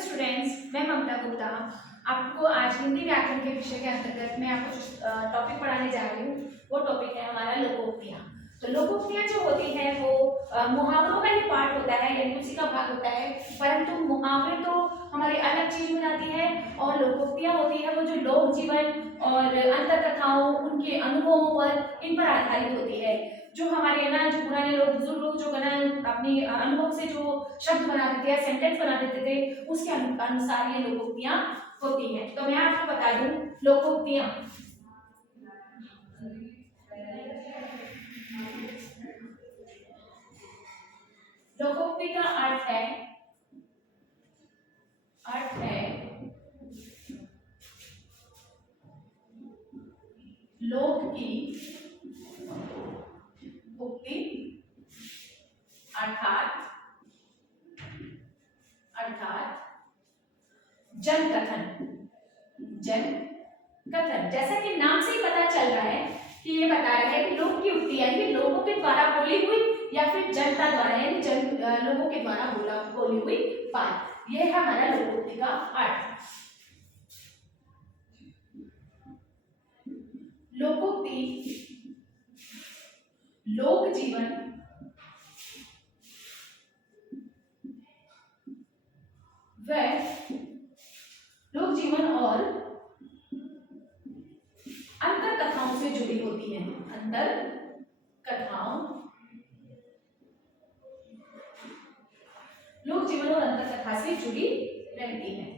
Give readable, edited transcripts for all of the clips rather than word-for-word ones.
Students, मैं ममता गुप्ता आपको आज हिंदी व्याकरण के विषय के अंतर्गत मैं आपको जो टॉपिक पढ़ाने जा रही हूँ वो टॉपिक है हमारा लोकोक्तियाँ। तो लोकोक्तियाँ जो होती है वो मुहावरों का ही पार्ट होता है, यानी उसी का भाग होता है। परंतु मुहावरे तो हमारी अलग चीज हो जाती है और लोकोक्तियाँ होती है वो जो लोक जीवन और अंतर कथाओं, उनके अनुभवों पर इन पर आधारित होती है। जो हमारे ना जो पुराने लोग, बुजुर्ग लोग जो ना अपने अनुभव से जो शब्द बनाते थे या सेंटेंस बना देते थे, उसके अनुसार ये लोकोक्तियाँ होती हैं। तो मैं आपको बता दूं लोकोक्तियाँ लोकोक्ति का अर्थ है लोक की उक्ति अर्थात जन कथन। जैसा कि नाम से ही पता चल रहा है कि ये बता रहा है कि लोक की उक्ति यानी लोगों के द्वारा बोली हुई या फिर जनता द्वारा यानी लोगों के द्वारा बोली हुई बात, ये है हमारा लोकोक्ति का अर्थ। लोकोक्ति लोक जीवन और अंतर कथाओं से जुड़ी होती है। अंतर कथाओं, लोक जीवन और अंतर कथा से जुड़ी रहती है।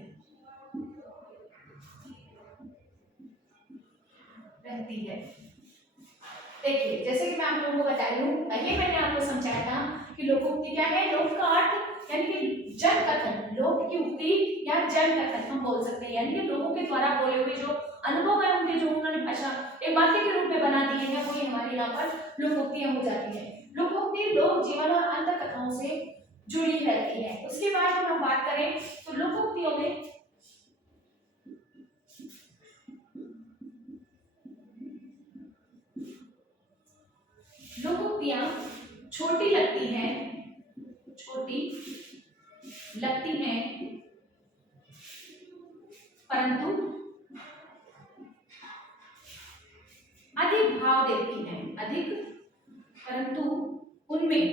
देखिए, जैसे कि मैं आप लोगों को बता रही हूँ, पहले मैंने आपको समझाया था कि लोकोक्ति क्या है। लोक का अर्थ यानी कि जन कथन, लोक की उक्ति या जन कथन हम बोल सकते हैं, यानी कि लोगों के द्वारा बोले हुए जो अनुभव है उनके, जो उन्होंने भाषा एक वाक्य के रूप में बना दिए हैं, वो हमारे यहाँ पर लोकोक्तियां हो जाती है। लोकोक्ति लोक जीवन और अंतर कथाओं से जुड़ी रहती है। उसके बाद हम बात करें तो लोकोक्तियों में लोकोक्तियां छोटी लगती हैं परंतु अधिक भाव देती हैं। परंतु उनमें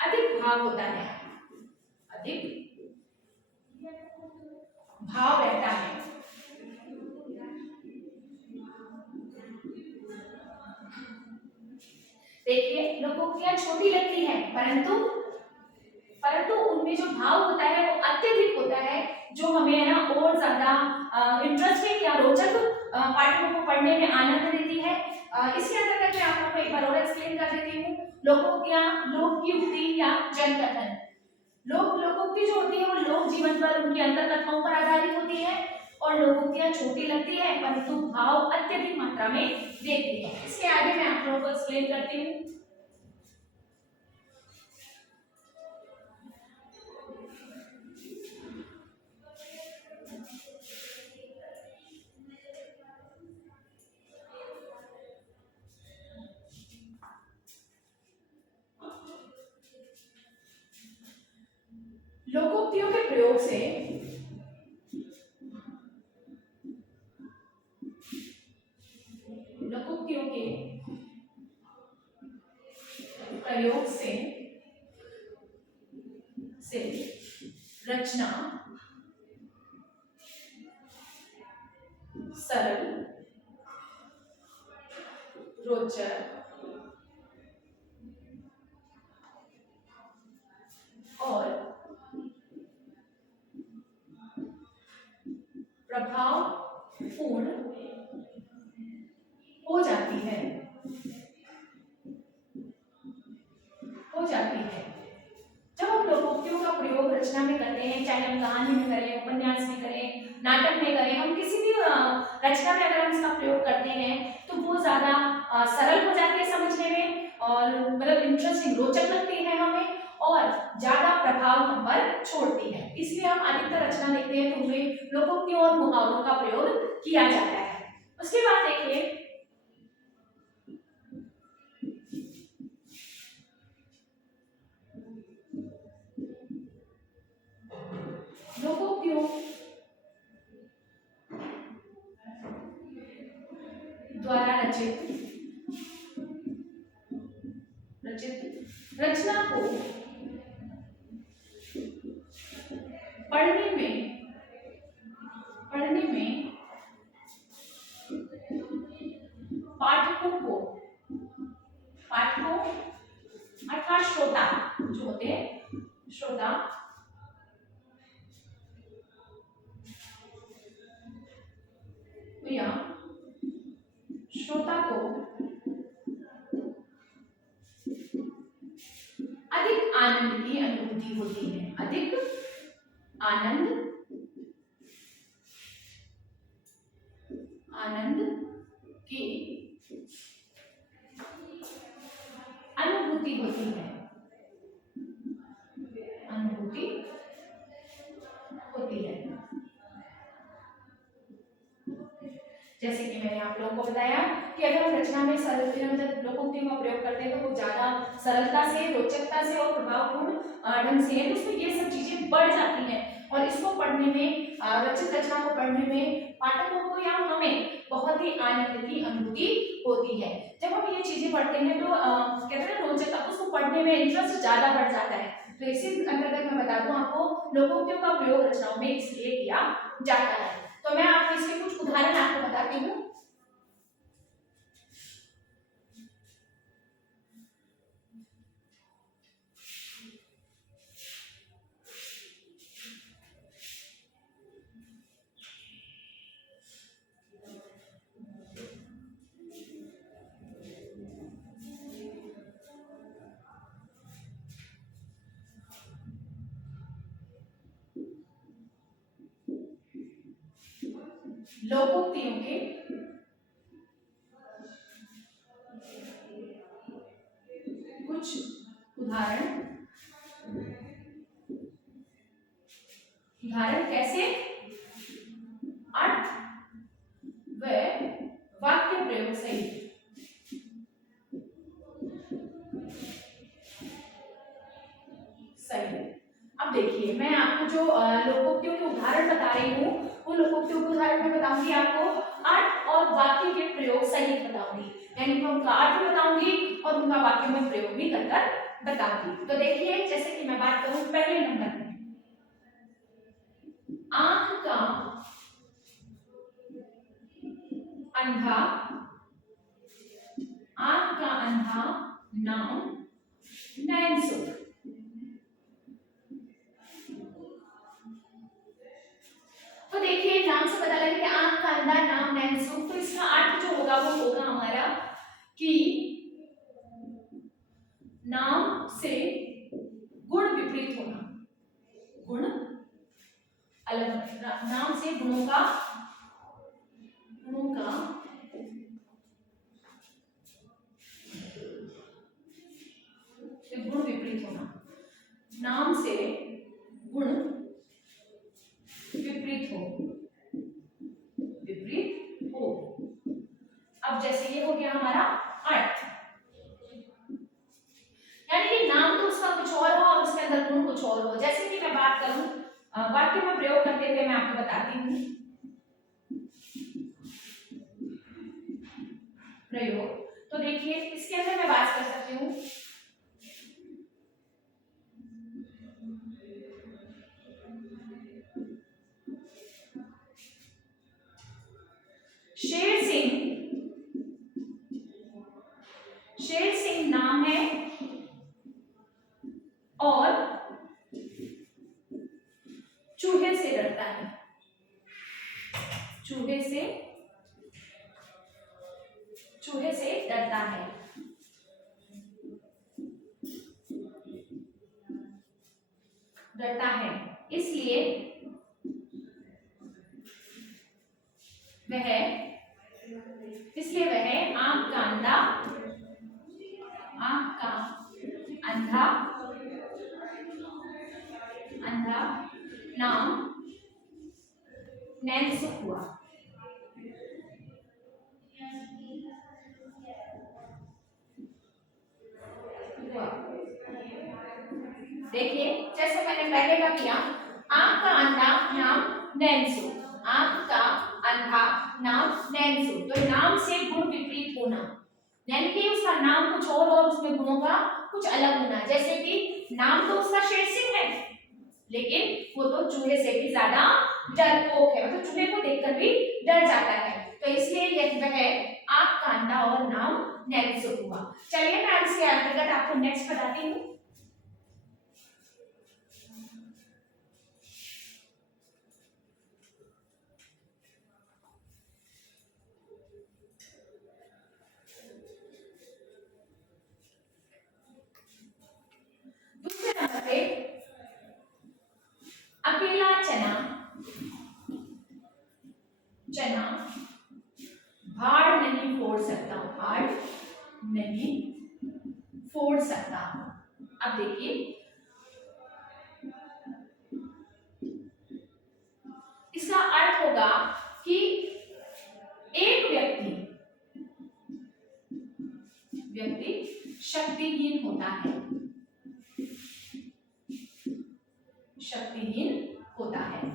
अधिक भाव होता है, अधिक भाव रहता है। देखिए, लोकोक्तियां छोटी लगती हैं परंतु उनमें जो भाव होता है वो अत्यधिक होता है, जो हमें ना और ज्यादा इंटरेस्टिंग या रोचक पाठों को पढ़ने में आनंद देती है। इसके अंतर्गत मैं आप लोगों को एक बार और एक्सप्लेन कर देती हूँ। लोकोक्तियां लोक की उक्ति या जन कथन। लोकोक्ति जो होती है वो लोक जीवन पर, उनकी अंतर कथाओं पर आधारित होती है और लोकोक्तियां छोटी लगती है परंतु भाव अत्यधिक मात्रा में देती है। इसके आगे मैं आप लोगों को एक्सप्लेन करती हूँ। लोकोक्तियों के प्रयोग से रचना सरल, रोचक और प्रभावपूर्ण हो जाती है। जब हम लोकोक्तियों का प्रयोग रचना में करते हैं, चाहे हम कहानी में करें, उपन्यास में करें, नाटक में करें, हम किसी भी रचना में अगर हम इसका प्रयोग करते हैं तो वो ज्यादा सरल हो जाती है समझने में और मतलब इंटरेस्टिंग, रोचक लगती है हमें और ज्यादा प्रभाव हम पर छोड़ती है। इसलिए हम अधिकतर रचना देखते हैं तो उनमें लोकोक्तियों और मुहावरों का प्रयोग किया जाता है। उसके बाद देखिए लोकोक्तियों द्वारा रचित रचना को पढ़ने में पाठकों अर्थात श्रोता जो होते हैं, श्रोता या श्रोता को अधिक आनंद की अनुभूति होती है, अधिक आनंद की अनुभूति होती है, जैसे कि मैंने आप लोगों को बताया कि अगर हम रचना में सरल मतलब लोकोक्तियों का प्रयोग करते हैं तो वो ज्यादा सरलता से, रोचकता से और प्रभावपूर्ण ढंग से है, तो उसमें ये सब चीजें बढ़ जाती हैं और इसको पढ़ने में, रचित रचना को पढ़ने में पाठकों को या हमें बहुत ही आनंद की अनुभूति होती है। जब हम ये चीजें पढ़ते हैं तो कहते हैं रोचकता, उसको पढ़ने में इंटरेस्ट ज्यादा बढ़ जाता है। तो इसी अंतर्गत मैं बता दूं आपको, लोकोक्तियों का प्रयोग रचनाओं में इसलिए किया जाता है। तो मैं आपको इसके कुछ उदाहरण आपको बताती हूँ। लोकोक्तियों के कुछ उदाहरण कैसे अर्थ व वाक्य प्रयोग सहित। अब देखिए, मैं आपको जो लोकोक्तियों के उदाहरण बता रही हूँ, वो लोकोक्तियों के उदाहरण में बताऊंगी आपको अर्थ और वाक्य के प्रयोग सहित बताऊंगी, यानी मैं उनका अर्थ बताऊंगी और उनका वाक्य में प्रयोग भी कर बताऊंगी। तो देखिए, जैसे कि मैं बात करूं पहले नंबर में, आंख का अंधा नाम नैनसुख। तो देखिए, नाम से पता लगे कि आंख का अंधा नाम नैनसुख, तो इसका अर्थ जो होगा वो होगा हमारा कि नाम से गुण विपरीत होना, गुण अलग, नाम से गुणों का गुण विपरीत होना, नाम से गुण विपरीत हो। अब जैसे ये हो गया हमारा अर्थ, यानी कि नाम तो उसका कुछ और हो और उसके अंदर गुण कुछ और हो। जैसे कि मैं बात करूं वाक्य में प्रयोग करते हुए, मैं आपको बताती हूँ प्रयोग। तो देखिए, इसके अंदर मैं बात कर सकती हूँ, शेर सिंह नाम है और चूहे से डरता है, चूहे से डरता है। इसलिए वह आंख का अंधा नाम नैनसुख हुआ। देखिए जैसे मैंने पहले का किया, आंख का अंधा नाम नैनसू, आंख का अंधा नाम नैनसू। तो नाम से गुण विपरीत होना, यानी कि उसका नाम कुछ और उसमें गुणों का कुछ अलग होना। जैसे कि नाम तो उसका शेरसिंह है, लेकिन वो तो चूहे से भी ज्यादा डरपोक है, मतलब चूहे को देखकर भी डर जाता है। तो इसलिए यह वह आंख का अंधा और नाम नैनसू हुआ। चलिए मैं इसके अंतर्गत आपको नेक्स्ट बताती हूँ। दूसरे नंबर पे अकेला चना, चना भाड़ नहीं फोड़ सकता, भाड़ नहीं फोड़ सकता। अब देखिए इसका अर्थ होगा कि एक व्यक्ति शक्तिहीन होता है, शक्तिहीन होता है।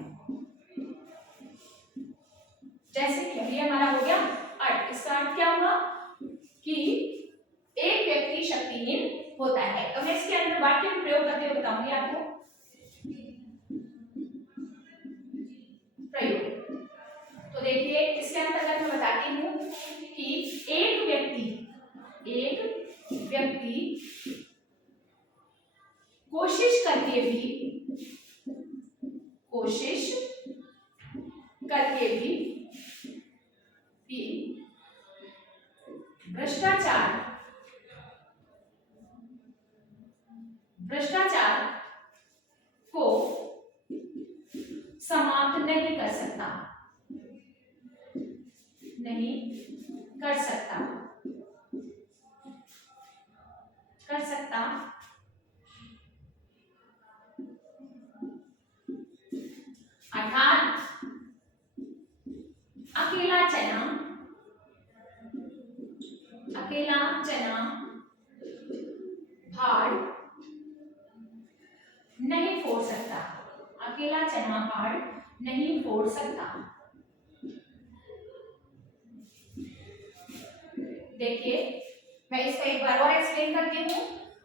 जैसे कि अभी हमारा हो गया अर्थ, इसका अर्थ क्या हुआ कि एक व्यक्ति शक्तिहीन होता है। तो मैं इसके अंदर वाक्य में प्रयोग करते हुए बताऊंगी आपको। प्रयोग तो देखिए इसके अंतर्गत मैं बताती हूँ कि एक व्यक्ति कोशिश करके भी भ्रष्टाचार को समाप्त नहीं कर सकता, अर्थात अकेला चना भाड़ नहीं फोड़ सकता, अकेला चना भाड़ नहीं फोड़ सकता। देखिए मैं इसको एक बार और एक्सप्लेन करती हूँ।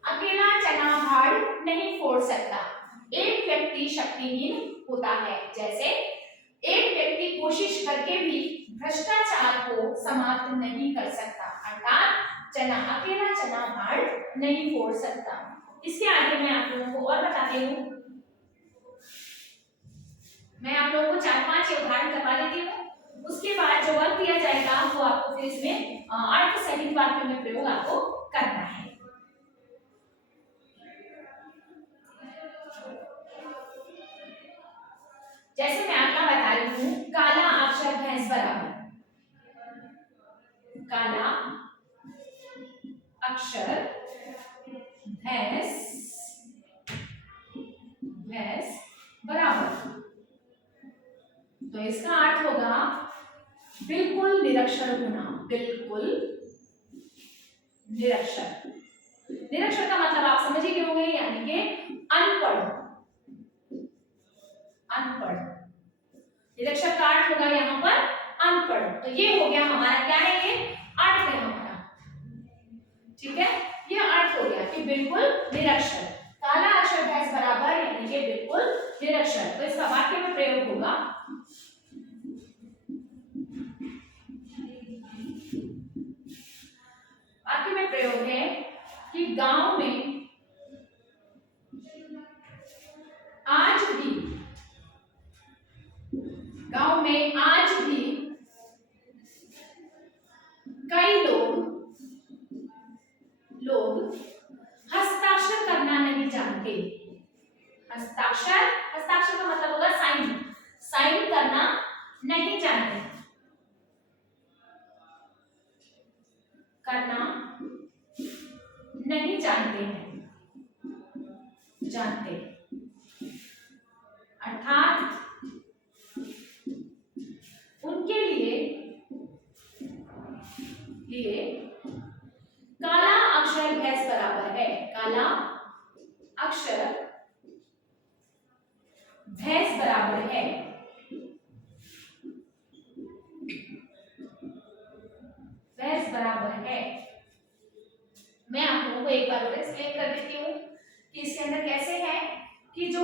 अकेला चना भाड़ नहीं फोड़ सकता, एक व्यक्ति शक्तिहीन होता है। जैसे एक व्यक्ति कोशिश करके भी भ्रष्टाचार को समाप्त नहीं कर सकता, अर्थात अकेला चना भाड़ नहीं फोड़ सकता। इसके आगे मैं आप लोगों को और बताती हूँ। मैं आप लोगों को 4-5 उदाहरण करवा देती हूँ, उसके बाद जो वर्क दिया जाएगा वो आपको फिर इसमें अर्थ सहित वाक्यों में प्रयोग आपको करना है। जैसे मैं आपका बता रही हूँ, काला अक्षर भैंस बराबर, काला अक्षर भैंस बराबर। तो इसका अर्थ होगा बिल्कुल निरक्षर होना, बिल्कुल निरक्षर। निरक्षर का मतलब आप समझ ही गए होंगे, यानी कि अनपढ़। निरक्षर का अर्थ होगा यहाँ पर अनपढ़। तो ये हो गया हमारा, क्या है ये अर्थ है हमारा, ठीक है। ये अर्थ हो गया कि बिल्कुल निरक्षर, काला अक्षर भैंस बराबर, यानी कि बिल्कुल निरक्षर। तो इसका वाक्य में प्रयोग होगा, वाक्य में प्रयोग है कि गांव में आज भी कई लोग हस्ताक्षर करना नहीं जानते। हस्ताक्षर का मतलब होगा साइन करना नहीं जानते, अर्थात उनके लिए काला अक्षर भैंस बराबर है, काला अक्षर है। भैंस बराबर है। मैं आप लोगों को एक बार और एक्सप्लेन कर देती हूँ कि इसके अंदर कैसे है कि जो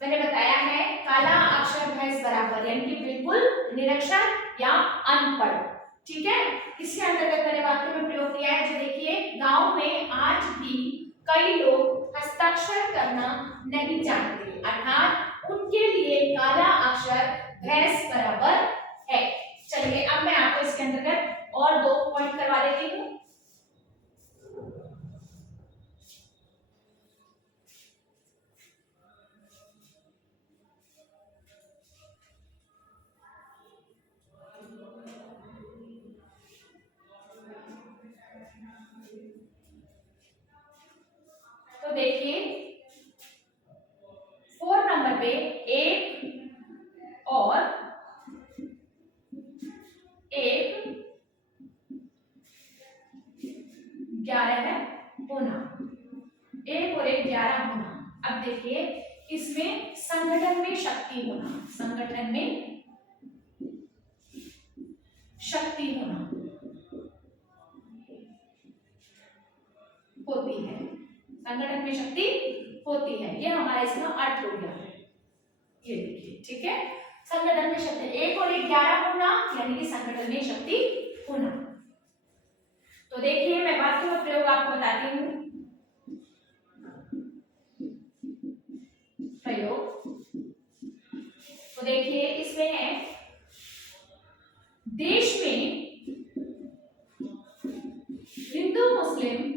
मैंने बताया है काला अक्षर भैंस बराबर, यानी कि बिल्कुल निरक्षर या अनपढ़। ठीक है, इसके अंतर्गत मैंने वाक्य में प्रयोग किया है। जो देखिए, गांव में आज भी कई लोग हस्ताक्षर करना नहीं जानते, अर्थात उनके लिए काला अक्षर भैंस बराबर है। चलिए अब मैं आपको इसके अंतर्गत और 2 पॉइंट करवा देती हूँ। तो देखिए 4 नंबर पे 1 और 11 होना, 1 और 1 11 होना। अब देखिए इसमें संगठन में शक्ति होना, संगठन में शक्ति होना होती है, संगठन में शक्ति होती है, ये हमारा इसका अर्थ हो गया है। ये देखिए, ठीक है, संगठन में शक्ति 1 और 1 11 होना, यानी कि संगठन में शक्ति होना। तो देखिए मैं वाक्य का प्रयोग आपको बताती हूँ। प्रयोग तो देखिए इसमें है, देश में हिंदू मुस्लिम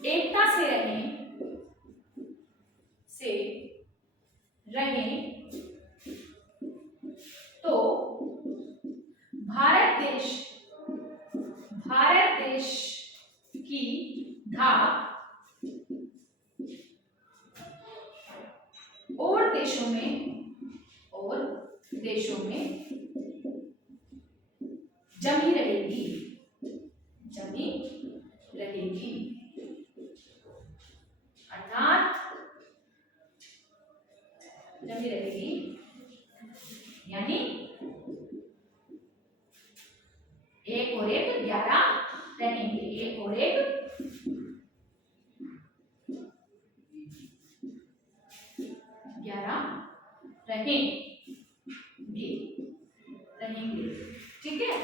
एकता से रहें तो भारत देश की धाक और देशों में जमी रहेगी, अर्थात जमी रहेगी, यानी 1 और 1 11 रहेंगे, 1 और 1 11 रहेंगे। ठीक है,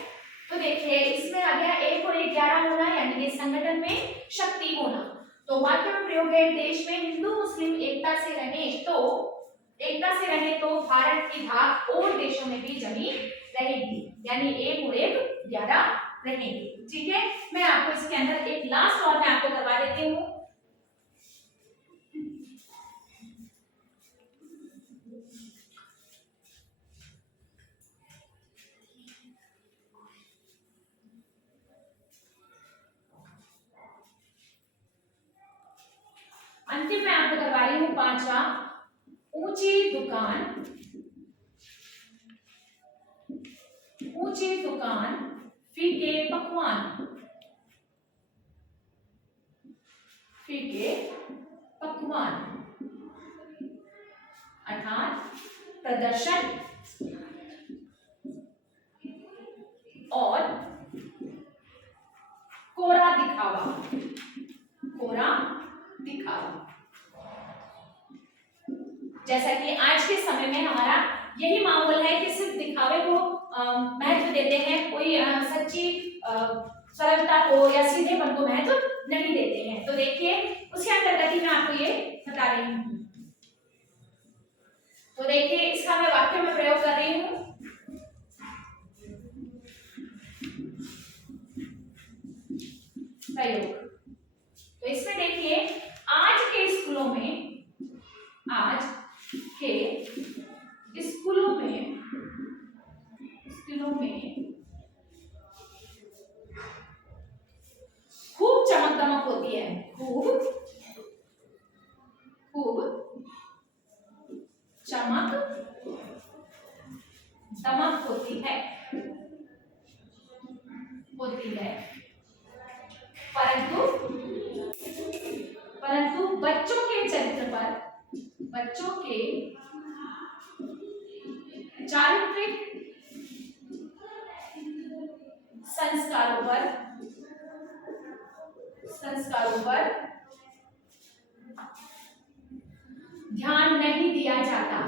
तो देखिए इसमें आ गया 1 और 1 11 होना, यानी कि संगठन में शक्ति होना। तो वाक्य में प्रयोग है, देश में हिंदू मुस्लिम एकता से रहे तो भारत की धाक और देशों में भी जमी रहेगी, यानी 1 और 1 11 रहेंगे। ठीक है, मैं आपको इसके अंदर एक लास्ट और मैं आपको करवा देती हूँ। अंतिम मैं आपको करवा रही हूँ 5वां, ऊंची दुकान फीके पकवान, अर्थात प्रदर्शन और कोरा दिखावा। जैसा कि आज के समय में हमारा यही माहौल है कि सिर्फ दिखावे को महत्व देते हैं, कोई सच्ची सरलता को या सीधेपन को महत्व नहीं देते हैं। तो देखिए उसके अंतर्गत ही मैं आपको ये बता रही हूँ। तो देखिए इसका मैं वाक्य में प्रयोग कर रही हूँ। प्रयोग तो इसमें देखिए, आज के स्कूलों में खूब चमक दमक होती है, खूब चमक दमक होती है, परंतु चरित्र पर, बच्चों के चारित्रिक संस्कारों पर ध्यान नहीं दिया जाता,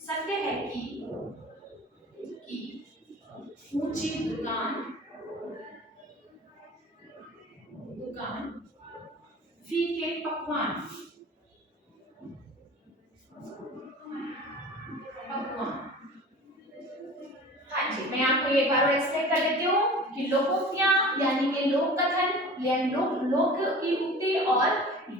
सत्य है कि ऊंची दुकान फीके पकवान, हाँ जी, मैं आपको एक बार और एक्सप्लेन कर देती हूँ कि लोकोक्तियां यानी कि लोक कथन, लोक की उक्ति और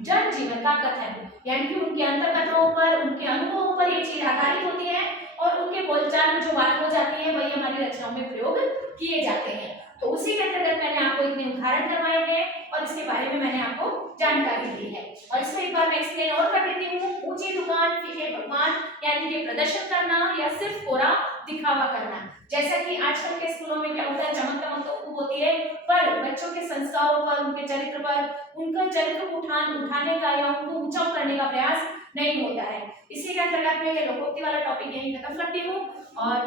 जन जीवन का कथन, यानी कि उनके अंतर्कथनों पर, उनके अनुभवों पर ये चीज आधारित होती है और उनके बोलचाल में जो बात हो जाती है वही हमारी रचनाओं में प्रयोग किए जाते हैं। तो उसी के अंतर्गत मैंने आपको इतने उदाहरण करवाए हैं और इसके बारे में मैंने आपको जानकारी दी है। और इसमें एक बार मैं एक्सप्लेन और कर देती हूँ। ऊंची दुकान फीके पकवान यानी कि प्रदर्शन करना या सिर्फ कोरा दिखावा करना। जैसा कि आजकल के स्कूलों में क्या होता है, चमक दमक तो खूब होती है, पर बच्चों के संस्कारों पर, उनके चरित्र पर, उनका चरित्र उठाने का या उनको ऊंचा करने का प्रयास नहीं होता है। इसी के अंतर्गत मैं ये लोकोक्ति वाला टॉपिक यहीं खत्म करती हूँ और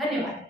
धन्यवाद।